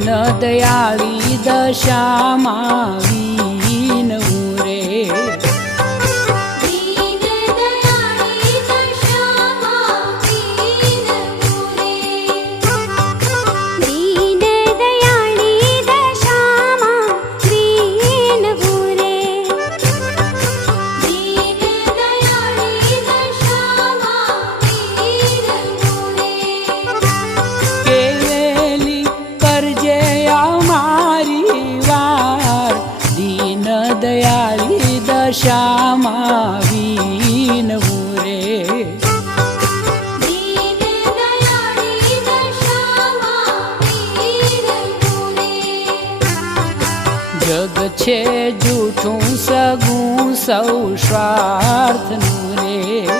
દીન દયાળી દશામાં સમાવીન રે જગ છે જૂઠું સગું સૌ સ્વાર્થનું રે.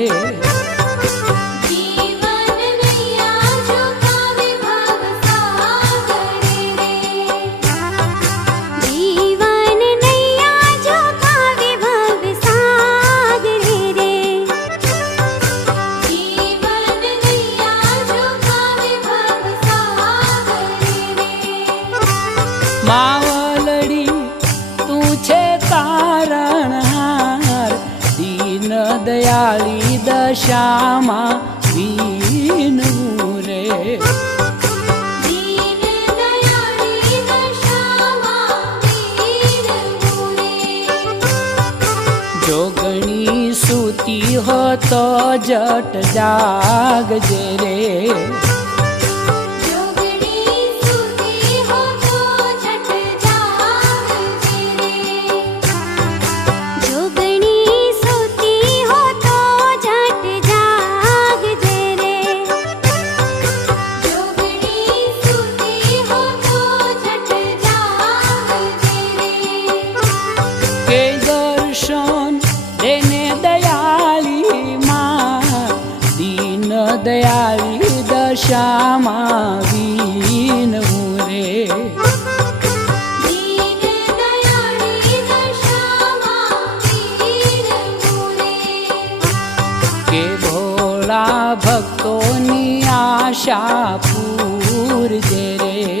દીન દયાળી દશામાં દીનું રે જોગણી સુતી હો તો જટ જાગજે રે યાદ આવી દશામાં વીન હું રે કે ભોળા ભક્તોની આશા પૂર જે રે.